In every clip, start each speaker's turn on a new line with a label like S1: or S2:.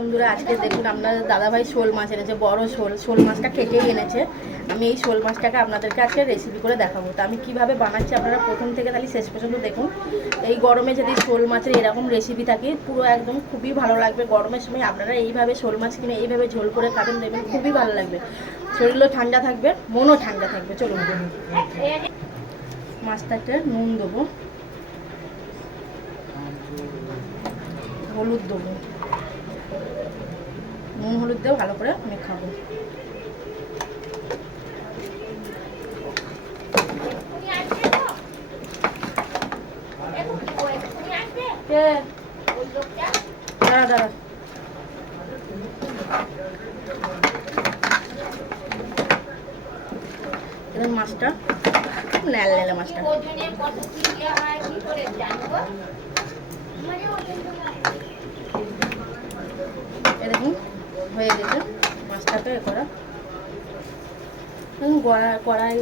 S1: বন্ধুরা, আজকে দেখুন আপনাদের দাদাভাই শোল মাছ এনেছে, বড় শোল। শোল মাছটা কেটেই এনেছে। আমি এই শোল মাছটাকে আপনাদেরকে আজকে রেসিপি করে দেখাবো। তো আমি কীভাবে বানাচ্ছি আপনারা প্রথম থেকে তাহলে শেষ পর্যন্ত দেখুন। এই গরমে যদি শোল মাছের এরকম রেসিপি থাকে, পুরো একদম খুবই ভালো লাগবে। গরমের সময় আপনারা এইভাবে শোল মাছ কিনে এইভাবে ঝোল করে খাবেন, দেখবেন খুবই ভালো লাগবে। শরীরও ঠান্ডা থাকবে, মনও ঠান্ডা থাকবে। চলুন মাছটাকে নুন দেবো। হলুদ দেবো। নুন হলুদ দিয়ে ভালো করে মেখাবো কে? দাঁড়া দাঁড়া। এবার মাছটা ন্যাল ন্যালে মাছটা। এ দেখুন, হয়ে গেছে। মাছটাকে এ করা দেখুন কড়াই কড়াই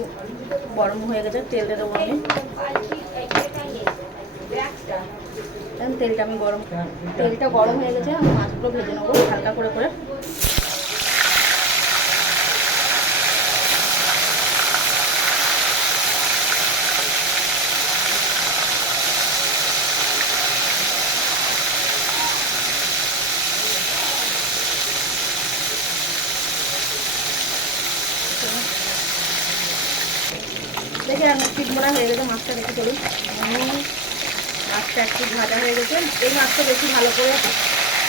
S1: গরম হয়ে গেছে তেলটা দেবো আমি। তেলটা আমি গরম তেলটা গরম হয়ে গেছে আমি মাছগুলো ভেজে নেব হালকা করে করে। দেখে আমি পিঠ মোড়া হয়ে গেছে, মাছটা দেখে চলুন। মাছটা একটু ভাজা হয়ে গেছে। এই মাছটা বেশি ভালো করে,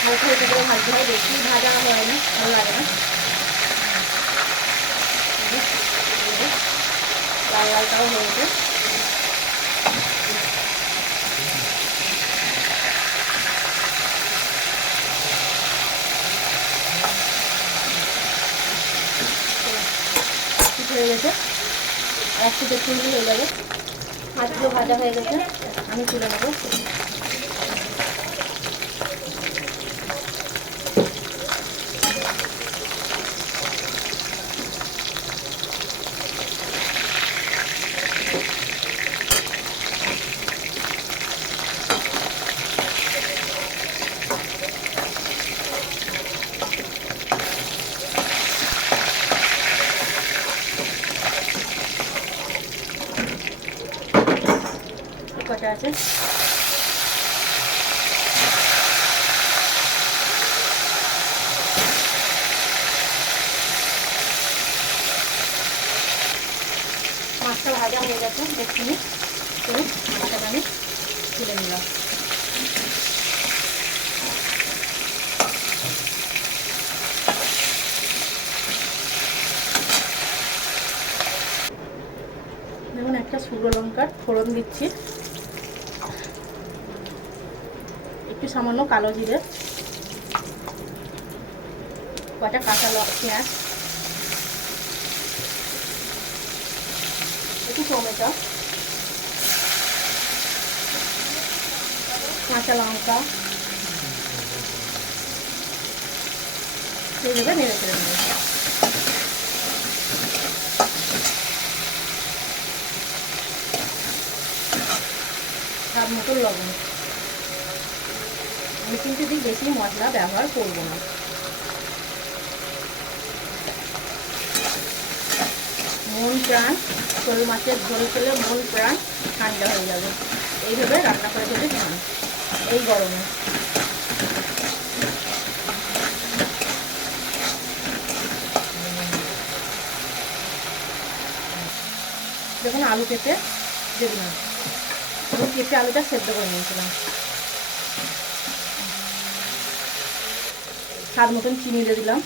S1: হালকা হালকা করে ভাজতে হয় বেশি ভাজা হয় না, ভালো লাগে না। লাল লালটাও হয়ে গেছে। ঠিক হয়ে গেছে। আর ফুলগুলো এবারে মাছগুলো ভাজা হয়ে গেছে আমি তুলে নেব। আছে? মাছটা ভাজা হয়ে গেছে দেখুন তো মাছটাকে আমি তুলে নিলাম। একটা শুকনো লঙ্কার ফোড়ন দিচ্ছি। একটু সামান্য কালো জিরে। কটা কাঁচা পেঁয়াজ? একটু টমেটো। কাঁচা লঙ্কা। স্বাদ মতো লবণ। আমি কিন্তু দিক বেশি মশলা ব্যবহার করব না। মন প্রাণ, শোল মাছের ঝোল খেলে মন প্রাণ ঠান্ডা হয়ে যাবে। এইভাবে রান্না করে খেতে খান, এই গরমে। দেখুন আলু কেটে আমি কেটে আলুটা সেদ্ধ করে নিয়েছিলাম। স্বাদ মতন চিনি দিয়ে দিলাম।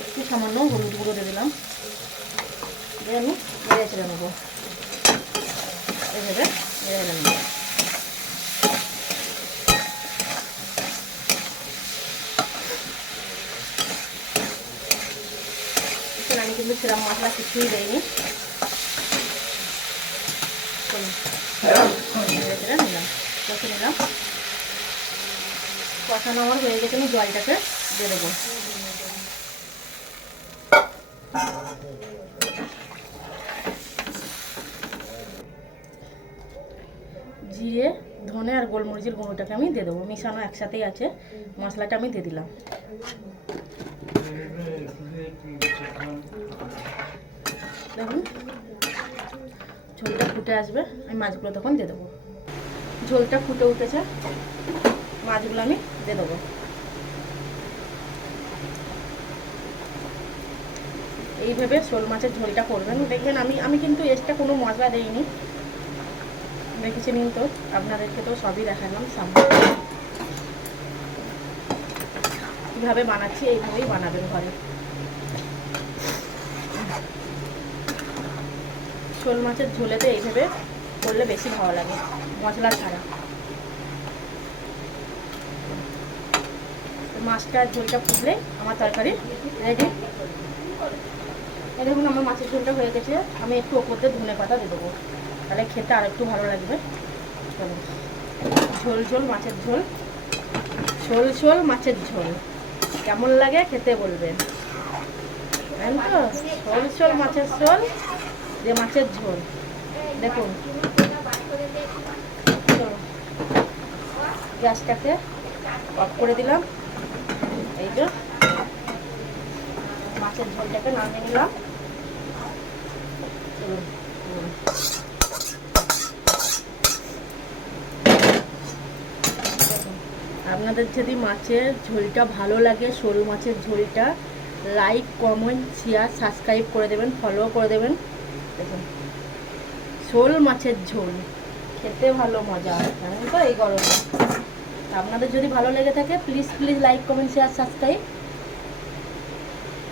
S1: একটু সামান্য হলুদ গুঁড়ো দিয়ে দিলাম। দিয়ে আমি নেড়ে ছেড়ে নেব। এভাবে নেড়ে নেব। আমি কিন্তু সেরকম মশলা কিছুই দেয়নি নেড়ে নিলাম। নিলাম। কষানো আমার হয়ে গেছে, আমি জলটাকে দিয়ে দেবো। জিরে, ধনে আর গোলমরিচের গুঁড়োটাকে আমি দিয়ে দেবো। মিশানো একসাথেই আছে, মশলাটা আমি দিয়ে দিলাম। দেখুন, ঝোলটা ফুটে আসবে, আমি মাছগুলো তখন দিয়ে দেবো। ঝোলটা ফুটে উঠেছে। মাছগুলো আমি দিয়ে দেবো। এইভাবে শোল মাছের ঝোলটা করবেন। দেখবেন আমি আমি কিন্তু এক্সট্রা কোনো মশলা দেইনি। দেখেছি নিন তো, আপনাদেরকে তো সবই দেখালাম সামনে। কীভাবে বানাচ্ছি, এইভাবেই বানাবেন ঘরে। শোল মাছের ঝোলেতে এইভাবে করলে বেশি ভালো লাগে, মশলা ছাড়া। মাছটা ঝোলটা ফুটলে আমার তরকারি রেডি দেখুন, আমার মাছের ঝোলটা হয়ে গেছে। আমি একটু ওপর দিয়ে ধনে পাতা দিয়ে দেবো। তাহলে খেতে আর একটু ভালো লাগবে। চলো। ঝোল ঝোল, মাছের ঝোল। ঝোল ঝোল, মাছের ঝোল। কেমন লাগে খেতে বলবেন? তো ঝোল ঝোল, মাছের ঝোল, যে মাছের ঝোল। দেখুন। গ্যাসটাকে অফ করে দিলাম এই যে আপনাদের যদি মাছের ঝোলটা ভালো লাগে, শোল মাছের ঝোলটা লাইক কমেন্ট শেয়ার সাবস্ক্রাইব করে দেবেন ফলো করে দেবেন। দেখুন, শোল মাছের ঝোল, খেতে ভালো মজা জানেন তো এই গরমে। আপনাদের যদি ভালো লেগে থাকে please please like comment share subscribe